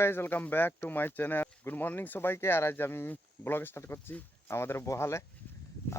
Guys welcome back to my channel. Good morning সবাইকে। আর আজ আমি ব্লগ স্টার্ট করছি আমাদের বহালে।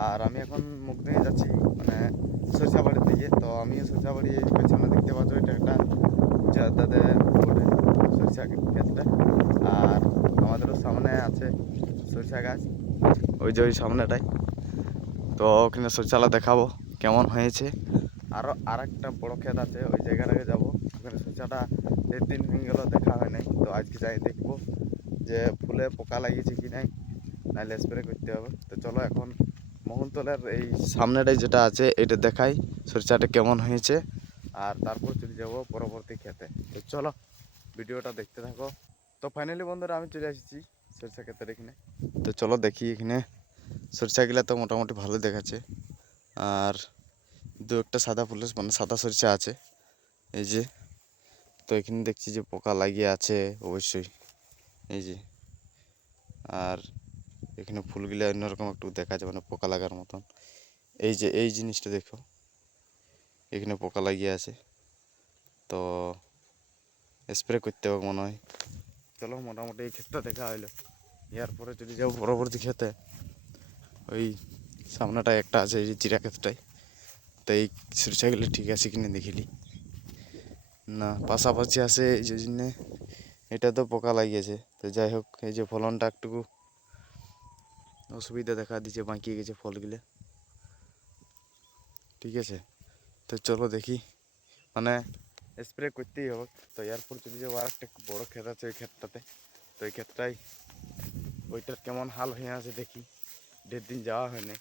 আর আমি এখন মুখ দিয়ে যাচ্ছি মানে সরিষাবাড়ির দিকে। তো আমিও সরিষাবাড়ি পেছনে দেখতে পাচ্ছ, এটা একটা যাতে সরিষা ক্ষেতটা। আর আমাদেরও সামনে আছে সরিষা গাছ, ওই যে ওই সামনেটাই। তো ওখানে সরিষাটা দেখাবো কেমন হয়েছে। আর একটা বড় ক্ষেত আছে, ওই জায়গাটাকে যাবো। ওখানে সরিষাটা 1 দিন হয়ে গেল দেখা হয় নাই, তো আজকে যাই দেখবো যে ফুলে পোকা লাগিয়েছে কি নাই, নাহলে স্প্রে করতে হবে। তো চলো এখন মোহনতলার এই সামনেটাই যেটা আছে এটা দেখাই সরিষাটা কেমন হয়েছে, আর তারপর চলে যাবো পরবর্তী ক্ষেতে। তো চলো ভিডিওটা দেখতে থাকো। তো ফাইনালি বন্ধুরা আমি চলে এসেছি সরিষা ক্ষেতের এখানে। তো চলো দেখি এখানে সরিষাগুলো তো মোটামুটি ভালো দেখাচ্ছে। আর দু একটা সাদা ফুলের মানে সাদা সরিষা আছে এই যে। তো এখানে দেখছি যে পোকা লাগিয়ে আছে অবশ্যই, এই যে। আর এখানে ফুলগুলো অন্যরকম একটু দেখা যায়, মানে পোকা লাগার মতন। এই যে এই জিনিসটা দেখো, এখানে পোকা লাগিয়ে আছে, তো স্প্রে করতে হবে মনে হয়। চলো মোটামুটি এই ক্ষেতটা দেখা হইলো, এরপরে যদি যাবো পরবর্তী ক্ষেতে। ওই সামনেটায় একটা আছে এই যে জিরা ক্ষেতটাই। তো এই সরিষাগুলো ঠিক আছে কিনে দেখিলি না, পাশাপাশি আছে এই যে জন্যে এটা তো পোকা লাগিয়েছে। তো যাই হোক, এই যে ফলনটা একটু অসুবিধা দেখা দিচ্ছে, বাঁকিয়ে গেছে ফলগুলো, ঠিক আছে। তো চলো দেখি, মানে স্প্রে করতেই হবে। তো এরপর যদি যাবো আর একটা বড়ো ক্ষেত আছে ওই ক্ষেতটাতে। তো ওই ক্ষেতটাই ওইটার কেমন হাল হয়ে আছে দেখি, 1.5 দিন যাওয়া হয়নি।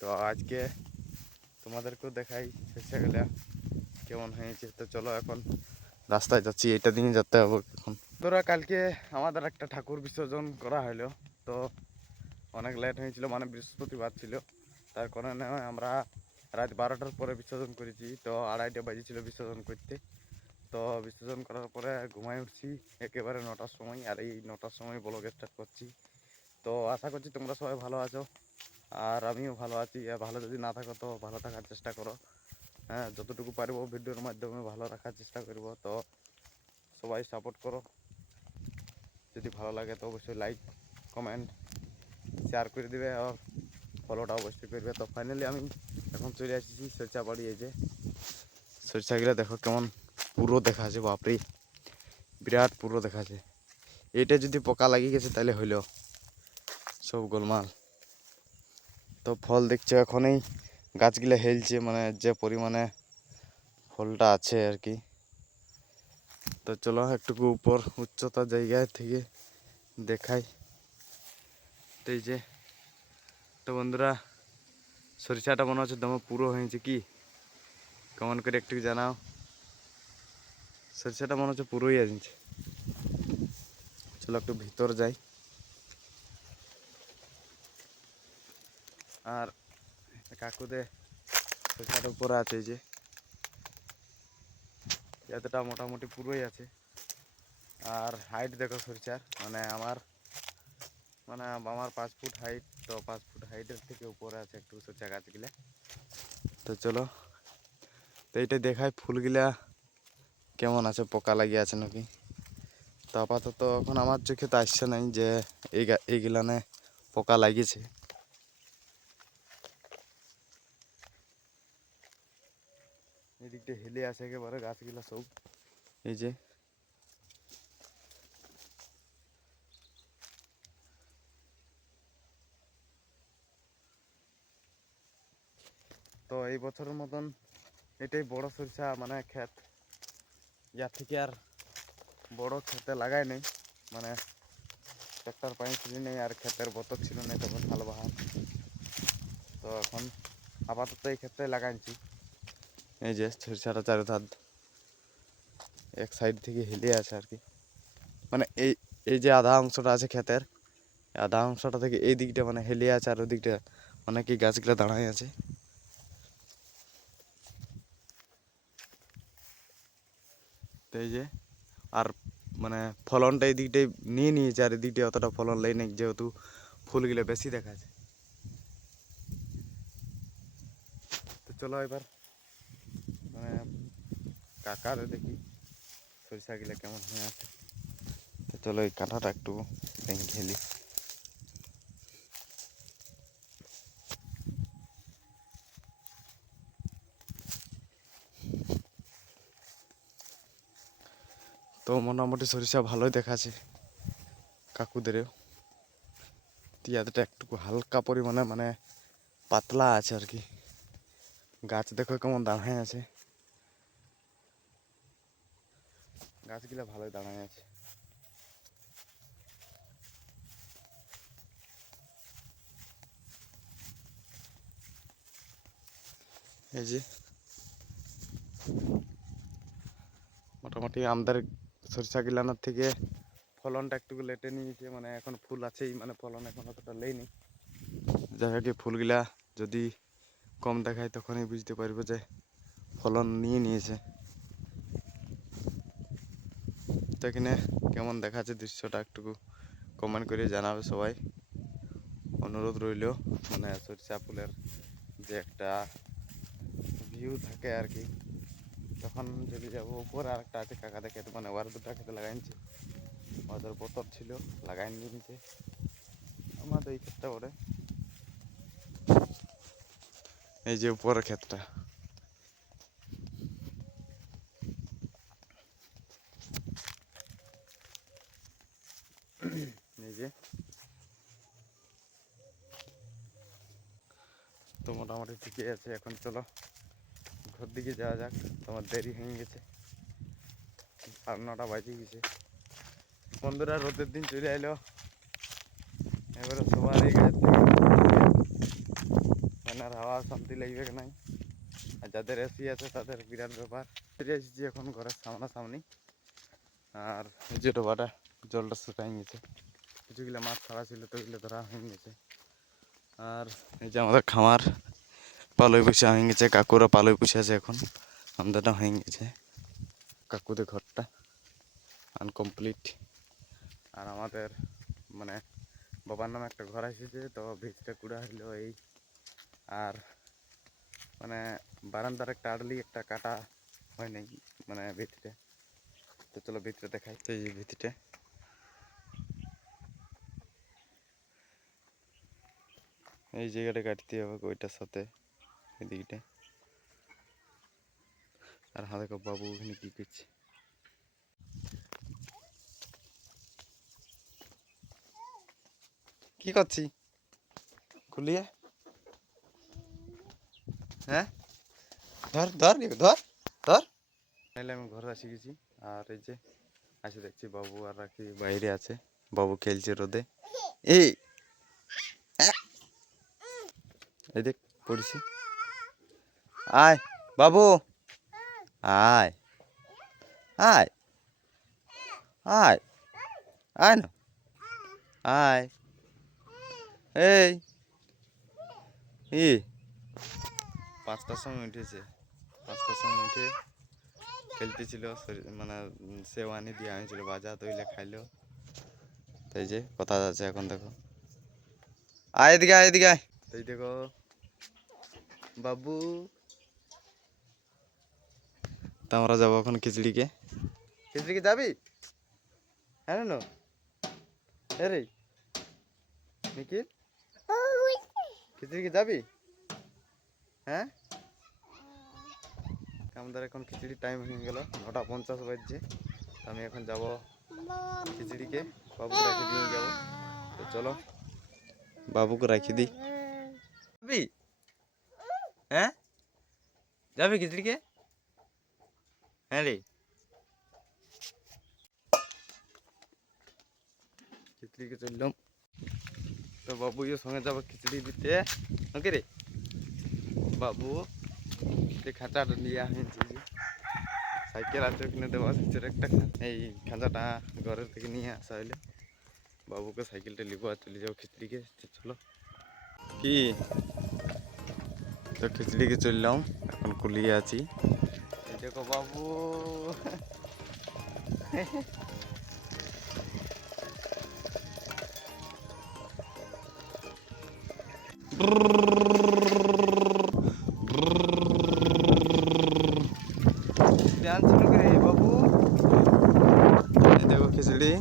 তো আজকে তোমাদেরকেও দেখাই সরিষাগুলা কেমন হয়েছে। তো চলো এখন রাস্তায় যাচ্ছি, এটা দিয়ে যেতে হবে এখন। তোরা কালকে আমাদের একটা ঠাকুর বিসর্জন করা হলো, তো অনেক লেট হয়েছিল, মানে বৃহস্পতিবার ছিল, তার কারণে আমরা রাত 12টার পরে বিসর্জন করেছি। তো 2:30 বাজেছিল বিসর্জন করতে। তো বিসর্জন করার পরে ঘুমাই উঠছি একেবারে 9টার সময়, আর এই 9টার সময় ব্লগ স্টার্ট করছি। তো আশা করছি তোমরা সবাই ভালো আছো, আর আমিও ভালো আছি। আর ভালো যদি না থাকো তো ভালো থাকার চেষ্টা করো। হ্যাঁ, যতটুকু পারবো ভিডিওর মাধ্যমে ভালো রাখার চেষ্টা করব। তো সবাই সাপোর্ট করো, যদি ভালো লাগে তো অবশ্যই লাইক কমেন্ট শেয়ার করে দেবে, আর ফলোটা অবশ্যই করবে। তো ফাইনালি আমি এখন চলে আসছি সরিষা বাড়ি। এই যে সরিষাগুলো দেখো কেমন পুরো দেখা আছে, বাপরে বিরাট পুরো দেখা আছে। এটা যদি পোকা লাগিয়ে গেছে তাহলে হইলো সব গোলমাল। তো ফল দেখছো এখনই গাছগুলো হেলছে, মানে যে পরিমাণে ফলটা আছে আর কি। তো চলো একটুকু উপর উচ্চতা জায়গায় থেকে দেখাই। তো এই যে, তো বন্ধুরা সরিষাটা মনে হচ্ছে দমে পুরো হয়েছে, কি কেমন করে একটু জানাও। সরিষাটা মনে হচ্ছে পুরোই আছে। চলো একটু ভিতর যাই। আর কাকুদের সরিষাটা উপরে আছে, এই যে এতটা মোটামুটি পুরোই আছে। আর হাইট দেখো সরিষার, আমার 5 ফুট হাইট। তো 5 ফুট হাইটের থেকে উপরে আছে একটু সরিষা গাছগুলা। তো চলো, তো এইটা দেখায় ফুলগুলা কেমন আছে, পোকা লাগিয়ে আছে নাকি। তো আপাতত এখন আমার চোখে তো আসছে নাই যে এইগুলানে পোকা লাগিয়েছে। এদিকটা হেলে আসে একেবারে গাছগুলা সব, এই যে। তো এই বছরের মতন এটাই বড় সরিষা মানে ক্ষেত, ইয়ার থেকে আর বড় খেতে লাগাই নেই। মানে ট্রাক্টর পানি ছিল নেই, আর ক্ষেতের বতক ছিল না তখন হাল বাহার। তো এখন আপাতত এই ক্ষেত্রে লাগাইছি। এই যে সরিষাটা চারিধার এক সাইড থেকে হেলে আছে আর কি, মানে এই এই যে আধা অংশটা আছে ক্ষেতের, আধা অংশটা থেকে এই দিকটা মানে হেলে আছে, আর ওই দিকটা মানে কি গাছগুলো দাঁড়ায় আছে। তো এই যে, আর মানে ফলনটা এই দিকটাই নিয়ে নিয়েছে, আর এই দিকটা অতটা ফলন লেই নেই, যেহেতু ফুলগুলো বেশি দেখা যায়। তো চলো এবার মানে কাকার দেখি সরিষাগুলো কেমন হয়ে আছে। চলো এই কাঁঠাটা একটু ভেঙে খেলি। তো মোটামুটি সরিষা ভালোই দেখাচ্ছে কাকুদেরও। তিয়াদটা একটু হালকা পরিমাণে মানে পাতলা আছে আর কি। গাছ দেখো কেমন দাঁড়ায় আছে, গাছগুলা ভালোই দাঁড়ায় আছে। এই যে মোটামুটি আমাদের সরিষা গিলানোর থেকে ফলনটা একটু লেটে নিয়েছে, মানে এখন ফুল আছেই, মানে ফলন এখন অতটা লেইনি। যাই হোক ফুলগুলা যদি কম দেখায় তখনই বুঝতে পারবো যে ফলন নিয়েছে। তো এখানে কেমন দেখাচ্ছে দৃশ্যটা একটু কমেন্ট করে জানাবে সবাই, অনুরোধ রইল। মানে সরিষা ফুলের যে একটা ভিউ থাকে আর কি, তখন যদি যাবো উপরে আর একটা আছে কাকা দেখে, মানে ওর দুটা খেতে লাগাইছে, ওদের বোতল ছিল লাগাই নিয়েছে আমাদের এই ক্ষেতটা ওরে। এই যে উপরের ক্ষেতটা, এই যে। তো মোটামুটি ঠিকই আছে, এখন চলো ঘর দিকে যাওয়া যাক, তোমার দেরি হয়ে গেছে, 9:30 বাজে গেছে। বন্ধুরা রোদের দিন চলে এলো, এবারে সবার এই গাছ ফ্যানের হাওয়া শান্তি লাগবে কি নাই, আর যাদের এসি আছে তাদের বিরাট ব্যাপার। ফিরে এসেছি এখন ঘরের সামনাসামনি, আর যে ডোবাটা জলটা শুকাই গেছে, কিছুগুলো মাছ ছাড়া ছিল তো ওগুলো ধরা হয়ে গেছে। আর এই যে আমাদের খামার পালই পুষা হয়ে গেছে, কাকুরা পালই পুষে আছে এখন, আমাদেরটা হয়ে গেছে। কাকুদের ঘরটা আনকমপ্লিট, আর আমাদের মানে বাবার নামে একটা ঘর এসেছে, তো ভিতটা কুড়া হইলো এই। আর মানে বারান্দার একটা আড়লি একটা কাটা হয় নাই মানে ভিতরে। তো চলো ভিতরে দেখাই। তো এই ভিতরে এই জায়গাটা কাটতে হবে ওইটার সাথে এদিকটা। আর হ্যাঁ দেখো বাবু ওখানে কি করছে, কি করছি খুলিয়ে, হ্যাঁ ধর ধর ধর ধর। নাহলে আমি ঘরে আসি গেছি, আর এই যে আসে দেখছি বাবু আর রাখি বাইরে আছে, বাবু খেলছে রোদে। এই এই দেখ পড়ছি, আয় বাবু আয় আয় আয় আয় না আয়। এই 5টার সময় উঠেছে, 5টার সময় উঠে খেলতেছিল, মানে সেও আনি দিয়ে আনিছিল বাজা, তৈলে খাইলো। তাই যে কথা যাচ্ছে এখন, দেখো আয় এদিকে আয় এদিকে আয়। তাই দেখো বাবু। তা আমরা যাবো এখন খিচড়িকে। খিচড়িকে যাবি? হ্যাঁ নো রে নিখিল, খিচড়িকে যাবি? হ্যাঁ আমাদের এখন খিচড়ির টাইম হয়ে গেল, 9:50 বাজছে। আমি এখন যাব খিচড়িকে, বাবুকে রাখি দিয়ে যাবো। তো চলো বাবুকে রাখি দিই। যাবি? হ্যাঁ যাবি খিচড়িকে? হ্যাঁ রে খিচড়িকে চললাম। তো বাবু ইয়ে সঙ্গে যাবো খিচড়ি দিতে, ওকে রে বাবু। খাঁচাটা নিয়ে আনছি, সাইকেল আছে ওখানে দেওয়া খিচুড়ি একটা, এই খাঁচাটা ঘরের থেকে নিয়ে আসা হইলে বাবুকে সাইকেলটা নিবো আর চলে যাবো খিচড়িকে। চলো কি, তো খিচড়িকে চললাম, এখন কুলিয়ে আছি। এই দেখো বাবু ध्यान से रे बाबू। ये देखो खिचड़ी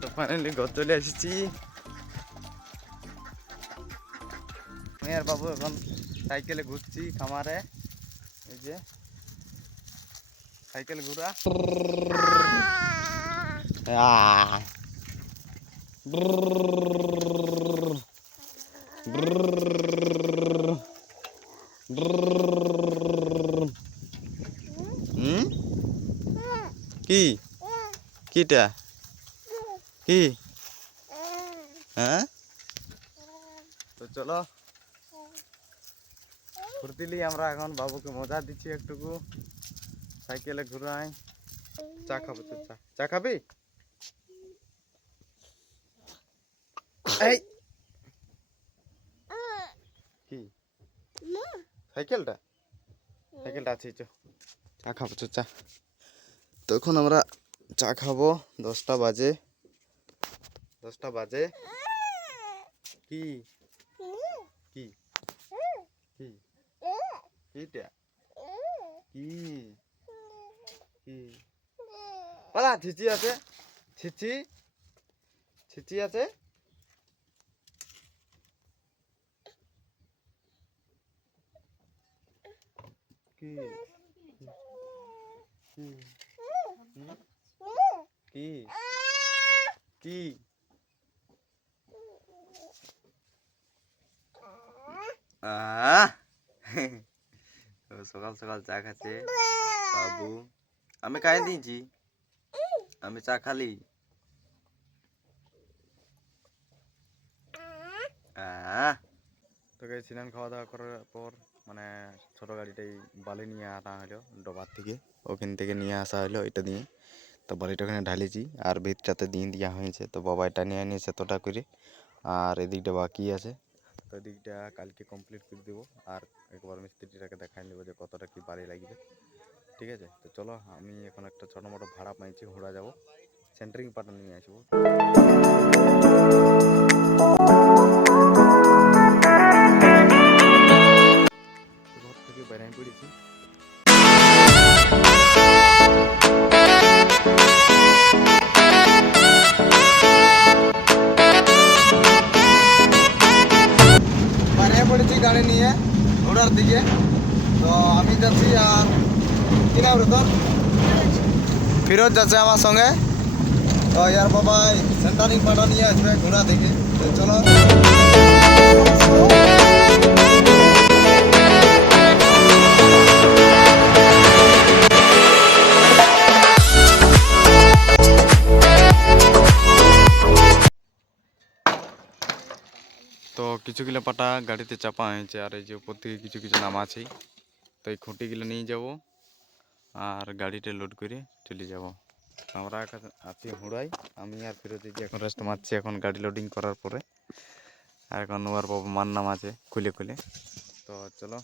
তো ফাইনালি ঘর চলে এসেছি। আমি আর বাবু এখন সাইকেলে ঘুরছি খামারে। এই যে সাইকেল ঘুরা। কি কিটা কি হ্যাঁ, তো চলো ঘুরতিলি আমরা এখন বাবুকে মজা দিচ্ছি একটুকু সাইকেলে ঘুরাই। চা খাবো তো, চা চা খাবি? এই কি সাইকেলটা সাইকেলটা আছে, চা খাবো তো, চা। তখন আমরা চা খাবো 10টা বাজে। 10টা বাজে। কি কি কি কিটা কি কি পালা ছিচি আছে, ছিচি ছিচি আছে। কি কি কি কি সকাল সকাল চা খাচ্ছে বাবু। আমি খাই দিয়েছি, আমি চা খালি। তো গেছিলাম খাওয়া দাওয়া করার পর, মানে ছোট গাড়িটাই বালি নিয়ে আনা হলো ডোবার থেকে, ওখান থেকে নিয়ে আসা হলো এটা দিয়ে। তো বালিটা ওখানে ঢালেছি আর ভিতটাতে দিয়ে দেওয়া হয়েছে। তো বাবা এটা নিয়ে নিয়েছে এতটা করে, আর এদিকটা বাকি আছে। তো এদিকটা কালকে কমপ্লিট করে দেবো, আর একবার মিস্ত্রিটাকে দেখাই নেবো যে কতটা কি বাড়ি লাগবে। ঠিক আছে, তো চলো আমি এখন একটা ছোটো মোটো ভাড়া পাইছি, ঘোরা যাবো, সেন্টারিং পার্টনার নিয়ে আসবো। ঘর থেকে বেরিয়ে পড়েছি। বেরিয়ে পড়েছি গাড়ি নিয়ে ঘোড়ার দিকে। তো আমি যাচ্ছি, আর কি নাম রে তোর? ফিরোজ যাচ্ছে আমার সঙ্গে। তো ইয়ার বাবাই সেন্টারিং পাটা নিয়ে আসবে ঘোড়া থেকে। তো চলো তো কিছুগুলো পাটা গাড়িতে চাপা হয়েছে, আর এই যে উপর থেকে কিছু কিছু নামা আছেই। তো এই খুঁটিগুলো নিয়ে যাব আর গাড়িতে লোড করে চলে যাব। আমরা আছি হুড়াই, আমি আর ফিরোজ যে এখন রেস্ট মারছি এখন গাড়ি লোডিং করার পরে। আর এখন ওর বাবা মার নাম আছে খুলে খুলে। তো চলো